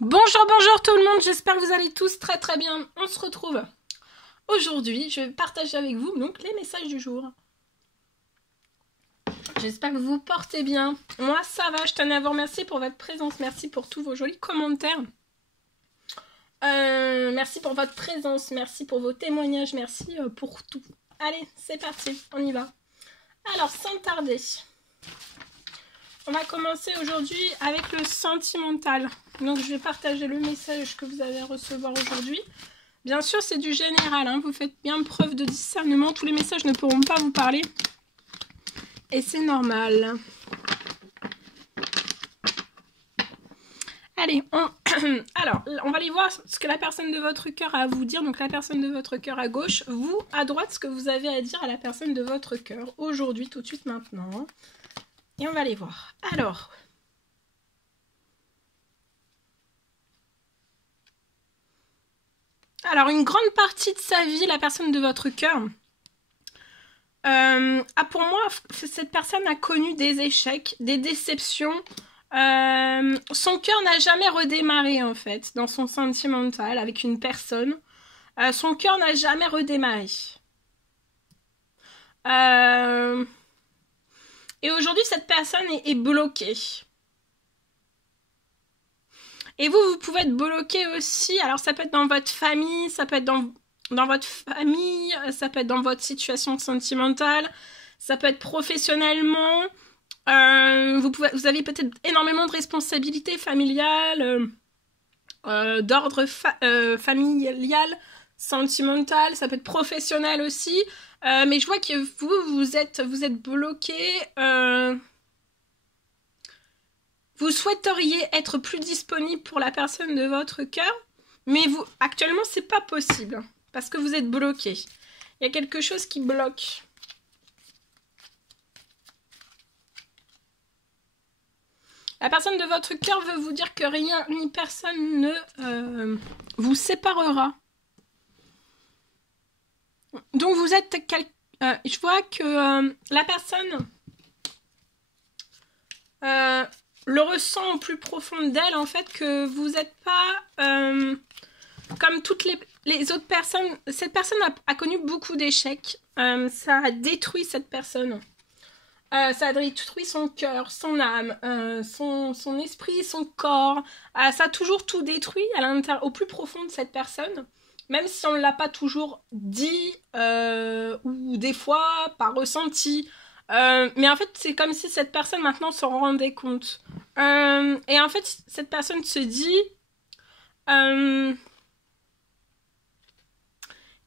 Bonjour, bonjour tout le monde, j'espère que vous allez tous très très bien. On se retrouve aujourd'hui, je vais partager avec vous donc les messages du jour. J'espère que vous vous portez bien. Moi ça va, je tenais à vous remercier pour votre présence, merci pour tous vos jolis commentaires. Merci pour votre présence, merci pour vos témoignages, merci pour tout. Allez, c'est parti, on y va. Alors, sans tarder, on va commencer aujourd'hui avec le sentimental. Donc, je vais partager le message que vous allez recevoir aujourd'hui. Bien sûr, c'est du général, hein. Vous faites bien preuve de discernement. Tous les messages ne pourront pas vous parler. Et c'est normal. Allez, alors, on va aller voir ce que la personne de votre cœur a à vous dire. Donc, la personne de votre cœur à gauche, vous, à droite, ce que vous avez à dire à la personne de votre cœur. Aujourd'hui, tout de suite, maintenant. Et on va aller voir. Alors, une grande partie de sa vie, la personne de votre cœur, pour moi, cette personne a connu des échecs, des déceptions. Son cœur n'a jamais redémarré, en fait, dans son sentimental avec une personne. Son cœur n'a jamais redémarré. Et aujourd'hui, cette personne est bloquée. Et vous pouvez être bloqué aussi. Alors, ça peut être dans votre famille, ça peut être dans votre famille, ça peut être dans votre situation sentimentale, ça peut être professionnellement. Vous avez peut-être énormément de responsabilités familiales, d'ordre familial, sentimental, ça peut être professionnel aussi. Mais je vois que vous êtes bloqué. Vous souhaiteriez être plus disponible pour la personne de votre cœur, mais vous, actuellement, c'est pas possible parce que vous êtes bloqué. Il y a quelque chose qui bloque. La personne de votre cœur veut vous dire que rien ni personne ne vous séparera. Donc vous êtes je vois que la personne le ressent au plus profond d'elle, en fait, que vous n'êtes pas comme toutes les autres personnes. Cette personne a connu beaucoup d'échecs. Ça a détruit cette personne. Ça a détruit son cœur, son âme, son esprit, son corps. Ça a toujours tout détruit au plus profond de cette personne. Même si on ne l'a pas toujours dit, ou des fois par ressenti. Mais en fait, c'est comme si cette personne maintenant s'en rendait compte. Et en fait, cette personne se dit...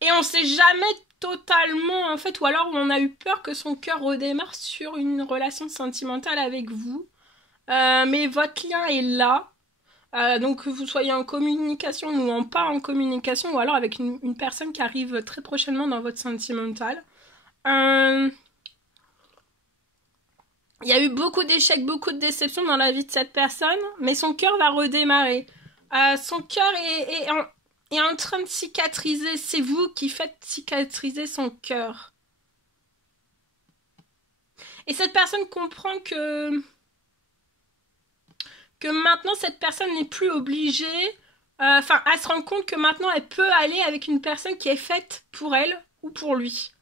et on sait jamais totalement, en fait, ou alors on a eu peur que son cœur redémarre sur une relation sentimentale avec vous. Mais votre lien est là. Donc que vous soyez en communication ou en pas en communication, ou alors avec une personne qui arrive très prochainement dans votre sentimental. Il y a eu beaucoup d'échecs, beaucoup de déceptions dans la vie de cette personne, mais son cœur va redémarrer. Son cœur est en train de cicatriser. C'est vous qui faites cicatriser son cœur. Et cette personne comprend que maintenant, cette personne n'est plus obligée. Enfin, elle se rend compte que maintenant, elle peut aller avec une personne qui est faite pour elle ou pour lui.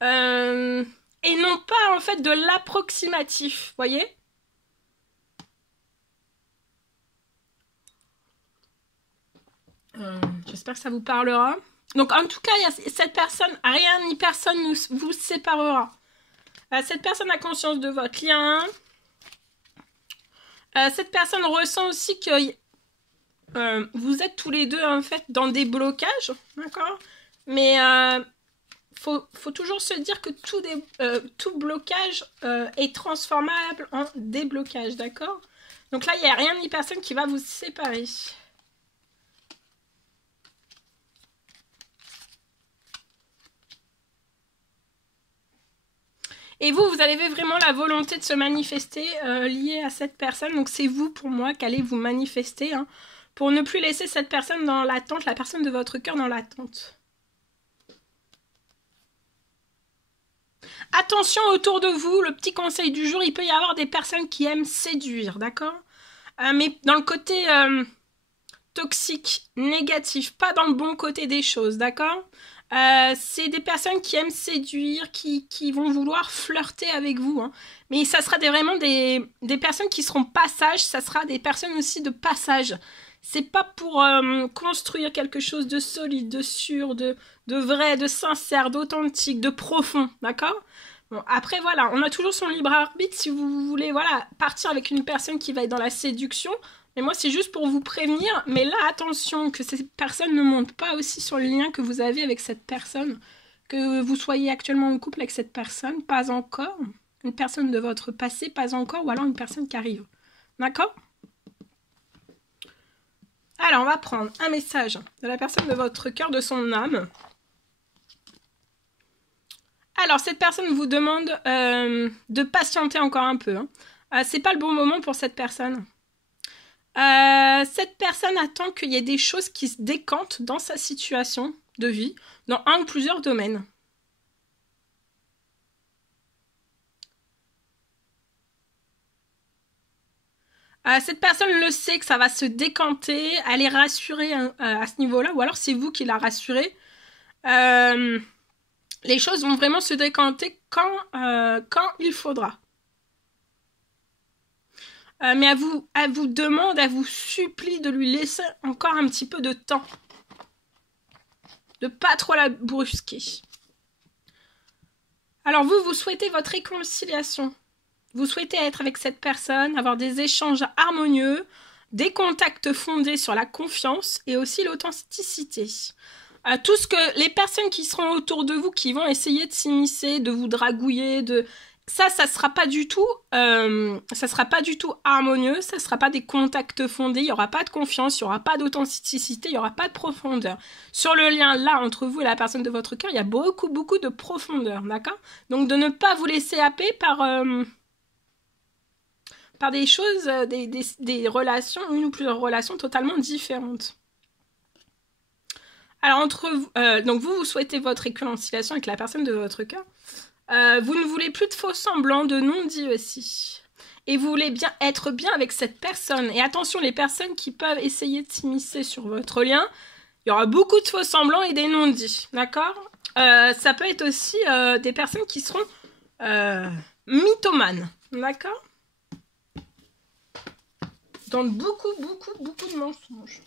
Et non pas, en fait, de l'approximatif, voyez ? J'espère que ça vous parlera. Donc, en tout cas, cette personne, rien ni personne ne vous séparera. Cette personne a conscience de votre lien. Cette personne ressent aussi que vous êtes tous les deux, en fait, dans des blocages, d'accord ? Mais faut toujours se dire que tout blocage est transformable en déblocage, d'accord ? Donc là, il n'y a rien ni personne qui va vous séparer. Et vous avez vraiment la volonté de se manifester liée à cette personne. Donc c'est vous, pour moi, qu'allez vous manifester, hein, pour ne plus laisser cette personne dans l'attente, la personne de votre cœur dans l'attente. Attention autour de vous, le petit conseil du jour, il peut y avoir des personnes qui aiment séduire, d'accord ? Mais dans le côté toxiques, négatifs, pas dans le bon côté des choses, d'accord? C'est des personnes qui aiment séduire, qui vont vouloir flirter avec vous, hein. Mais ça sera vraiment des personnes qui seront passage, ça sera des personnes aussi de passage. C'est pas pour construire quelque chose de solide, de sûr, de vrai, de sincère, d'authentique, de profond, d'accord? Bon, après, voilà, on a toujours son libre arbitre si vous voulez, voilà, partir avec une personne qui va être dans la séduction. Mais moi, c'est juste pour vous prévenir. Mais là, attention, que ces personnes ne montent pas aussi sur le lien que vous avez avec cette personne. Que vous soyez actuellement en couple avec cette personne, pas encore. Une personne de votre passé, pas encore. Ou alors une personne qui arrive. D'accord? Alors, on va prendre un message de la personne de votre cœur, de son âme. Alors, cette personne vous demande de patienter encore un peu, hein. C'est pas le bon moment pour cette personne. Cette personne attend qu'il y ait des choses qui se décantent dans sa situation de vie, dans un ou plusieurs domaines. Cette personne le sait que ça va se décanter, elle est rassurée à ce niveau-là, ou alors c'est vous qui la rassurez. Les choses vont vraiment se décanter quand il faudra. Mais elle vous demande, elle vous supplie de lui laisser encore un petit peu de temps. De pas trop la brusquer. Alors vous souhaitez votre réconciliation. Vous souhaitez être avec cette personne, avoir des échanges harmonieux, des contacts fondés sur la confiance et aussi l'authenticité. Tout ce que les personnes qui seront autour de vous, qui vont essayer de s'immiscer, de vous dragouiller, ça sera pas du tout harmonieux, ça sera pas des contacts fondés, il y aura pas de confiance, il y aura pas d'authenticité, il y aura pas de profondeur. Sur le lien là entre vous et la personne de votre cœur, il y a beaucoup de profondeur, d'accord? Donc de ne pas vous laisser happer par des choses, des relations, une ou plusieurs relations totalement différentes. Alors donc vous souhaitez votre réconciliation avec la personne de votre cœur. Vous ne voulez plus de faux semblants, de non-dits aussi. Et vous voulez bien être bien avec cette personne. Et attention, les personnes qui peuvent essayer de s'immiscer sur votre lien, il y aura beaucoup de faux semblants et des non-dits, d'accord? Ça peut être aussi des personnes qui seront mythomanes, d'accord? Dans beaucoup de mensonges.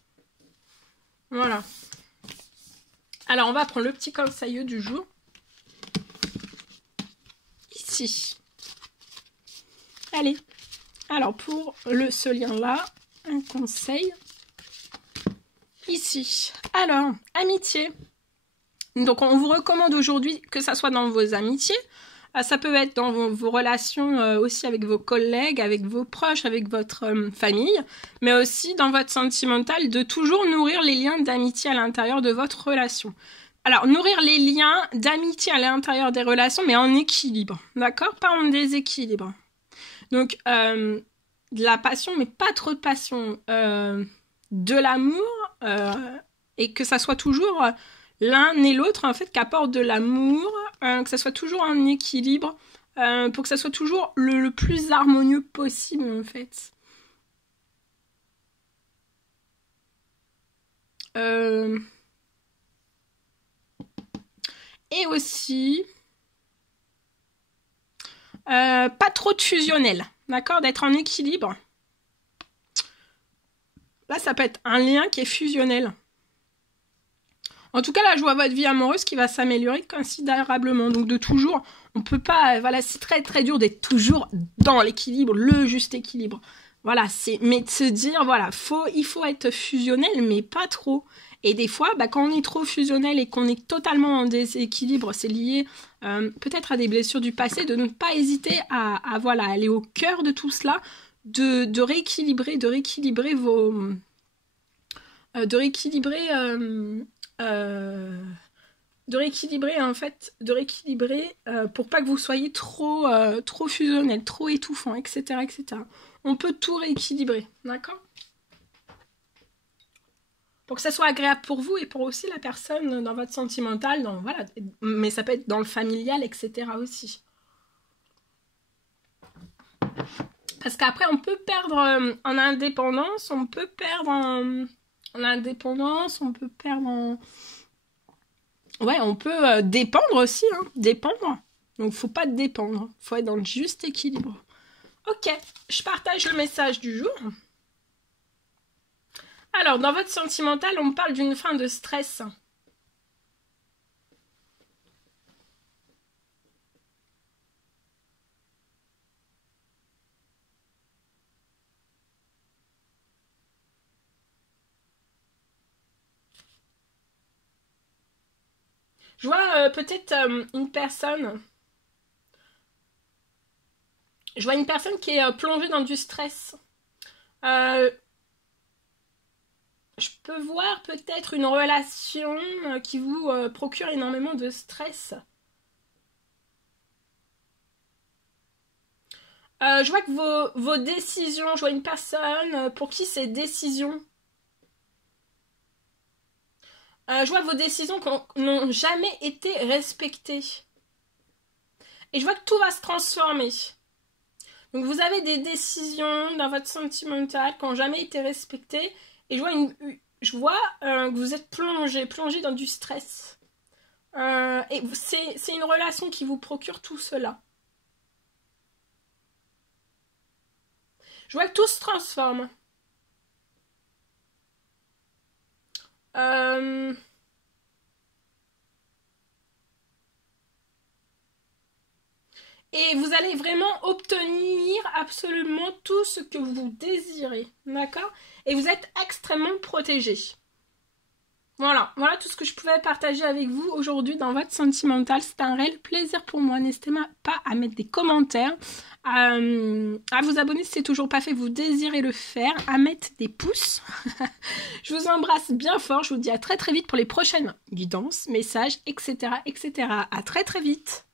Voilà. Alors, on va prendre le petit conseil du jour. Ici. Allez. Alors, pour ce lien-là, un conseil. Ici. Alors, amitié. Donc, on vous recommande aujourd'hui que ça soit dans vos amitiés. Ça peut être dans vos relations aussi avec vos collègues, avec vos proches, avec votre famille, mais aussi dans votre sentimental, de toujours nourrir les liens d'amitié à l'intérieur de votre relation. Alors, nourrir les liens d'amitié à l'intérieur des relations, mais en équilibre, d'accord? Pas en déséquilibre. Donc, de la passion, mais pas trop de passion. De l'amour, et que ça soit toujours l'un et l'autre, en fait, qu'apporte de l'amour, que ça soit toujours en équilibre, pour que ça soit toujours le plus harmonieux possible, en fait. Et aussi, pas trop de fusionnel, d'accord? D'être en équilibre. Là, ça peut être un lien qui est fusionnel. En tout cas, là, je vois votre vie amoureuse qui va s'améliorer considérablement. Donc, de toujours, on peut pas... Voilà, c'est très dur d'être toujours dans l'équilibre, le juste équilibre. Voilà, mais de se dire, voilà, il faut être fusionnel, mais pas trop. Et des fois, quand on est trop fusionnel et qu'on est totalement en déséquilibre, c'est lié peut-être à des blessures du passé, de ne pas hésiter à voilà, aller au cœur de tout cela, de rééquilibrer vos... de rééquilibrer pour pas que vous soyez trop fusionnel, trop étouffant, etc. On peut tout rééquilibrer, d'accord? Pour que ça soit agréable pour vous et pour aussi la personne dans votre sentimental, voilà, mais ça peut être dans le familial, etc. aussi. Parce qu'après, on peut perdre en indépendance, on peut perdre l'indépendance, on peut perdre en... Ouais, on peut dépendre aussi, hein, dépendre. Donc, faut pas dépendre, faut être dans le juste équilibre. Ok, je partage le message du jour. Alors, dans votre sentimental, on parle d'une fin de stress. Je vois peut-être une personne... Je vois une personne qui est plongée dans du stress. Je peux voir peut-être une relation qui vous procure énormément de stress. Je vois que vos décisions, je vois une personne pour qui ces décisions... je vois vos décisions n'ont jamais été respectées. Et je vois que tout va se transformer. Donc vous avez des décisions dans votre sentimental qui n'ont jamais été respectées. Et je vois que vous êtes plongé dans du stress. Et c'est une relation qui vous procure tout cela. Je vois que tout se transforme. Et vous allez vraiment obtenir absolument tout ce que vous désirez. D'accord? Et vous êtes extrêmement protégé. Voilà tout ce que je pouvais partager avec vous aujourd'hui dans votre sentimental. C'est un réel plaisir pour moi. N'hésitez pas à mettre des commentaires, à vous abonner si c'est toujours pas fait, vous désirez le faire, à mettre des pouces. Je vous embrasse bien fort. Je vous dis à très très vite pour les prochaines guidances, messages, etc. etc. À très très vite.